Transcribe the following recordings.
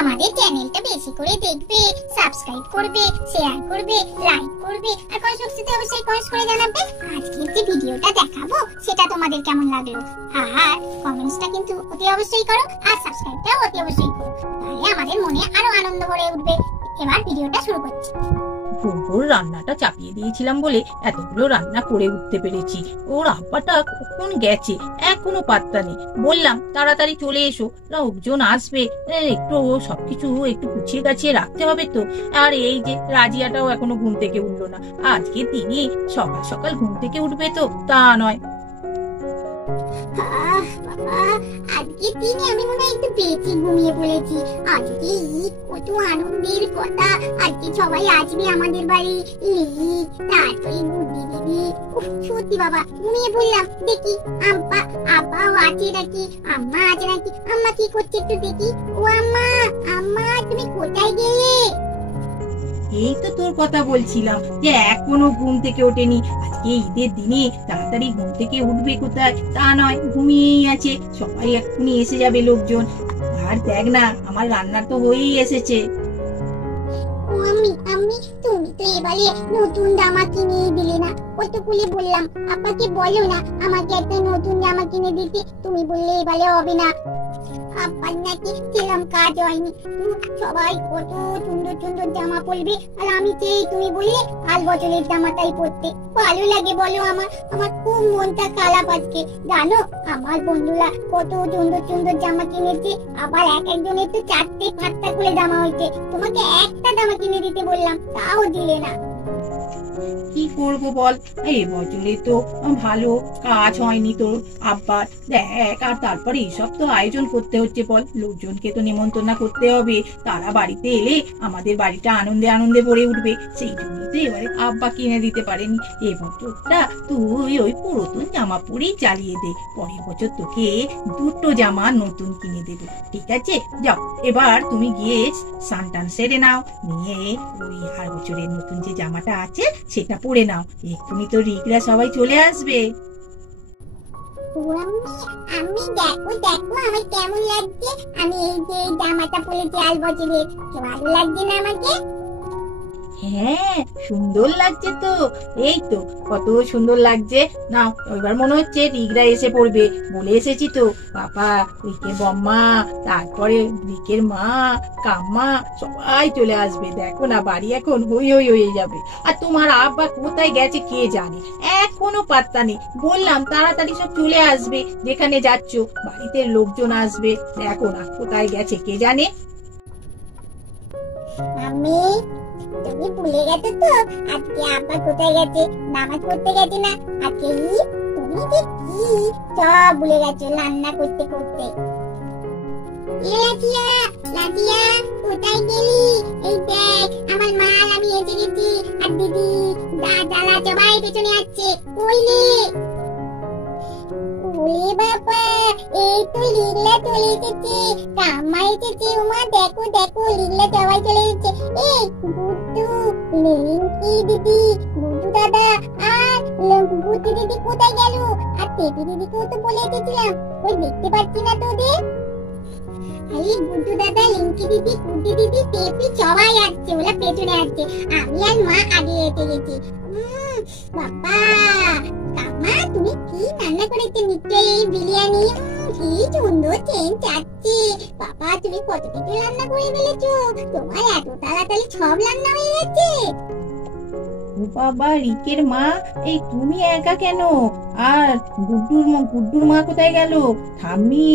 আমাদের চ্যানেলটা বেশি করে দেখবে, সাবস্ক্রাইব করবে, শেয়ার করবে, লাইক করবে আর কমেন্ট বক্সে অবশ্যই কমেন্ট করে জানাবে আজকের যে ভিডিওটা দেখাবো সেটা তোমাদের কেমন লাগলো। আর কমেন্টসটা কিন্তু অতি অবশ্যই করো আর সাবস্ক্রাইবটাও অতি অবশ্যই করো, তাহলে আমাদের মনে আরো আনন্দ ভরে উঠবে। এবার ভিডিওটা শুরু করছি। ভোর রান্নাটা চাপিয়ে দিয়েছিলাম বলে এতগুলো রান্না করে উঠতে পেরেছি। ওর আব্বাটা কখন গেছে এখনো পাত্তা নেই। বললাম তাড়াতাড়ি চলে এসো, লোকজন আসবে, একটু সবকিছু একটু গুছিয়ে গাছিয়ে রাখতে হবে তো। আর এই যে রাজিয়াটাও এখনো ঘুম থেকে উঠলো না। আজকে তিনি সকাল সকাল ঘুম থেকে উঠবে তো তা নয়। আজকে দিনে আমি মনে হয় একটু বেশি ঘুমিয়ে পড়েছি। আজকে ঈদ, কত আনন্দের কথা। আজকে সবাই আসবে আমাদের বাড়ি, তারপরে বুদ্ধি দিদি। সত্যি বাবা ঘুমিয়ে পড়লাম। দেখি আব্বাও আছে নাকি, আম্মা আছে নাকি। আম্মা কি করছে একটু দেখি। ও আম্মা, আম্মা তুমি কোথায় গেলে? এই তো তোর কথা বলছিলাম যে এখনো ঘুম থেকে ওঠেনি। আজকে ঈদের দিনে তাড়াতাড়ি ঘুম থেকে উঠবে কোথায়, তা নয় ঘুমিয়েই আছে। সবাই এক্ষুনি এসে যাবে লোকজন। আর দেখ না আমার রান্না তো হয়েই এসেছে। আমি তুমি তো এবারে নতুন জামা কিনে দিলে না, কতগুলি বললাম আপাকে বলো না আমাকে একটা নতুন জামা কিনে দিতে, তুমি বললে এবারে হবে না। আব্বার নাকি সেরকম কাজ হয়নি। সবাই কত সুন্দর সুন্দর জামা পরবে আর আমি চাই তুমি বললে কাল বছরের জামাটাই পরতে। ভালো লাগে বলো? আমার খুব মনটা খারাপ আজকে। জানো আমার বন্ধুরা কত সুন্দর সুন্দর জামা কিনেছে, আবার এক একজনের তো 4-5টা করে জামা হয়েছে। তোমাকে একটা জামা কিনে দিতে বললাম, তাও দিলে না। কি করবো বল, এই বছরে তো ভালো কাজ হয়নি তোর আব্বার। দেখ আর তারপরে এইসব তো আয়োজন করতে হচ্ছে বল, লোকজনকে তো নিমন্ত্রণ করতে হবে। তারা বাড়িতে এলে আমাদের বাড়িটা আনন্দে আনন্দে ভরে উঠবে। সেই জন্যই তো এবারে আব্বা কিনে দিতে পারেনি। এই বছরটা তুই ওই পুরাতন জামা পরেই চালিয়ে দে, পরের বছর তোকে 2টো জামা নতুন কিনে দেবো, ঠিক আছে? যাও এবার তুমি গিয়ে স্নান সেরে নাও, নিয়ে ওই আর বছরের নতুন যে জামাটা আছে সেটা পরে নাও। এক্ষুনি তো রিকরা সবাই চলে আসবে। আমি দেখো আমার কেমন লাগছে। আমি এই যে জামাটা পরেছি আল বছরের, ভালো লাগছে না আমাকে? হ্যাঁ সুন্দর লাগছে তো, এই তো কত সুন্দর লাগছে। না এবার মনে হচ্ছে রিকরা এসে পড়বে। বলে এসেছি তো বাবা, রিকের বম্মা, তারপরে রিকের মা, কাম্মা সবাই চলে আসবে। দেখো না বাড়ি এখন হই হই হয়ে যাবে। আর তোমার আব্বা কোথায় গেছে কে জানে, এখনো পাত্তা নেই। বললাম তাড়াতাড়ি সব চলে আসবে, যেখানে যাচ্ছ বাড়িতে লোকজন আসবে। দেখো না কোথায় গেছে কে জানে। তুমি ভুলে গেছো তো আজকে আব্বা কোথায় গেছে? নামাজ পড়তে গেছে না আজকে? তুমি যে কি সব ভুলে গেছো রান্না করতে করতে। লাজিয়া কোথায় গেলি? এই দেখ আমার মা আর আমি এসে গেছি, আর দিদি দাদা সবাই পেছনে আসছে। কইলে ওরে বাবা, এই তো লিগলা চলে এসেছে, কাম্মা এসেছে। উমা দেখো দেখো লিগলা সবাই চলে এসেছে। এই গুড্ডু, লিঙ্কি দিদি, গুড্ডু দাদা আর গুড্ডু দিদি কোথায় গেল? আর টেপি দিদিকেও তো বলে এসেছিলাম, ওই দেখতে পাচ্ছি না তো ওদের। আরে গুড্ডু দাদা, লিঙ্কি দিদি, গুড্ডু দিদি, টেপি সবাই আসছে, ওরা পেছনে আসছে। আমি আর মা আগে এসে গেছি। বাবা কাম্মা তুমি কি রান্না করেছো? নিশ্চয়ই বিরিয়ানি। কি সুন্দর চেন চাচ্ছে। বাবা তুমি কত কিছু রান্না করে ফেলেছো, তোমার এত তাড়াতাড়ি সব রান্না হয়ে গেছে। ও বাবা, রিকের মা এই তুমি একা কেন? আর গুড্ডুর মা কোথায় গেল? ঠাম্মি,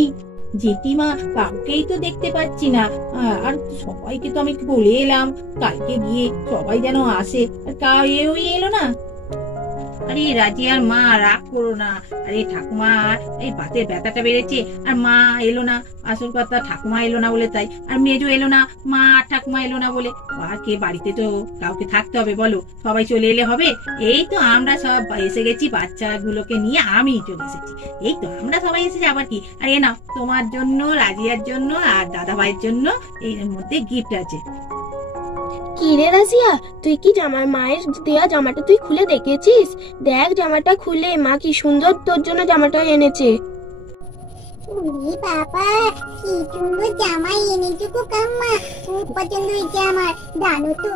জেঠিমা কাউকেই তো দেখতে পাচ্ছি না। আর সবাইকে তো আমি বলে এলাম কালকে গিয়ে সবাই যেন আসে, আর কেউ এলো না। আরে রাজিয়ার মা রাগ করো না। আরে ঠাকুমা এই বাতের ব্যথাটা বেড়েছে আর মা এলো না। আসল কথা ঠাকুমা এলো না বলে তাই, আর মেজো এলো না, মা আর ঠাকুমা এলো না বলে। আর কে বাড়িতে তো কাউকে থাকতে হবে বলো, সবাই চলে এলে হবে? এই তো আমরা সব এসে গেছি, বাচ্চাগুলোকে নিয়ে আমি চলে এসেছি। এই তো আমরা সবাই এসেছি, আবার কি। আর এ নাও তোমার জন্য, রাজিয়ার জন্য আর দাদা ভাইয়ের জন্য এর মধ্যে গিফট আছে। কি রে রাজিয়া, তুই কি মায়ের দেয়া জামাটা তুই খুলে দেখেছিস? দেখ জামাটা খুলে, মা কি সুন্দর তোর জন্য জামাটা এনেছে। উরে বাবা, কি সুন্দর জামাই এনেছো গো কাম্মা, খুব পছন্দ হয়েছে আমার। জানো তো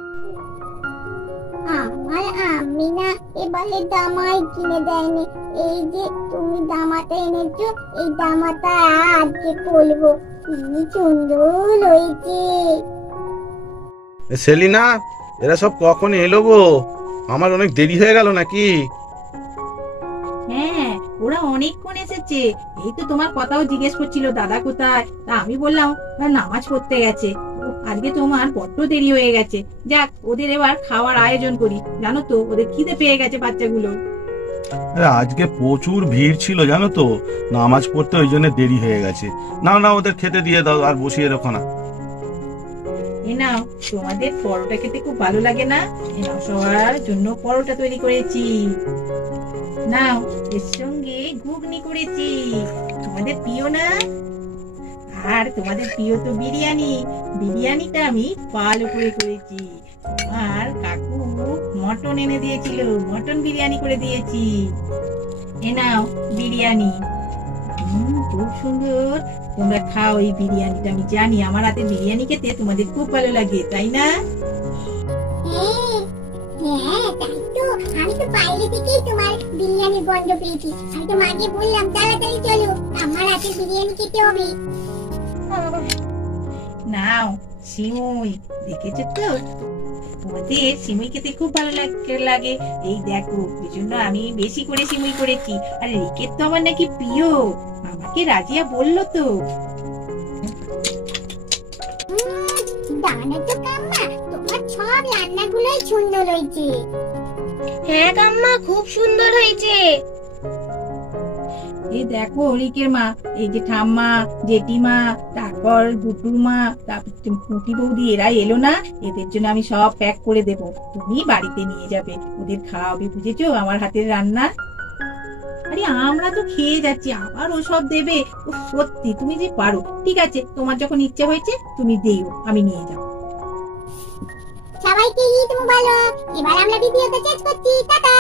আমার আম্মি না এবারে জামাই কিনে দেয়নি। এই যে তুমি জামাটা এনেছো, এই জামাটা আজকে পরবো, কি সুন্দর হয়েছে। সেলিনা, এরা সব কখন এলো গো? আমার অনেক দেরি হয়ে গেল নাকি? হ্যাঁ, ওরা অনেকক্ষণ এসেছে। এই তো তোমার কথাও জিজ্ঞেস করছিল দাদা কোথায়। তা আমি বললাম নামাজ পড়তে গেছে। আজকে তোমার বড্ড দেরি হয়ে গেছে। যাক, ওদের এবার খাওয়ার আয়োজন করি। জানো তো, ওদের খিদে পেয়ে গেছে বাচ্চাগুলোর। আরে আজকে প্রচুর ভিড় ছিল জানো তো, নামাজ পড়তে ওই জন্য দেরি হয়ে গেছে। না না, ওদের খেতে দিয়ে দাও আর বসিয়ে রেখো না। এ নাও, তোমাদের পরোটা খেতে খুব ভালো লাগে না? এ নাও, সবার জন্য পরোটা তৈরি করেছি। নাও, এর সঙ্গে ঘুগনি করেছি, তোমাদের প্রিয় না? আর তোমাদের প্রিয় তো বিরিয়ানি। বিরিয়ানিটা আমি ভালো করে করেছি। আর কাকু মটন এনে দিয়েছিল, মটন বিরিয়ানি করে দিয়েছি। এ নাও বিরিয়ানি। খুব সুন্দর। তোমরা খাও এই বিরিয়ানিটা। আমি জানি আমার হাতে বিরিয়ানি খেতে তোমাদের খুব ভালো লাগে, তাই না? হ্যাঁ হ্যাঁ, তাই তো। আমি তো বাইরে থেকেই তোমার বিরিয়ানির গন্ধ পেয়েছি। আমি তো মাকে বললাম তাড়াতাড়ি চলো, আমার হাতে বিরিয়ানি খেতে হবে। নাও সিমুই, দেখেছো তো? তোমাদের সিমুই খেতে খুব ভালো লাগে। এই দেখো, এই জন্য আমি বেশি করে সিমুই করেছি। আর রিকের তো আমার নাকি প্রিয়, আমাকে রাজিয়া বললো তো। জানো তো কাম্মা, তোমার সব রান্নাগুলোই সুন্দর হয়েছে। হ্যাঁ কাম্মা, খুব সুন্দর হয়েছে। এই দেখো রিকের মা, এই যে ঠাম্মা, জেঠিমা, তারপর গুটুর মা, তারপর পুঁটি বৌদি, এরা এলো না? এদের জন্য আমি সব প্যাক করে দেবো, তুমি বাড়িতে নিয়ে যাবে, ওদের খাওয়াবে, বুঝেছো আমার হাতের রান্না। আরে আমরা তো খেয়ে যাচ্ছি, আবার ওসব দেবে? উফ, সত্যি তুমি যে পারো। ঠিক আছে, তোমার যখন ইচ্ছে হয়েছে তুমি দিও, আমি নিয়ে যাবো। সবাইকে ঈদ মুবারক। এবার আমরা ভিডিওটা শেষ করছি, টাটা।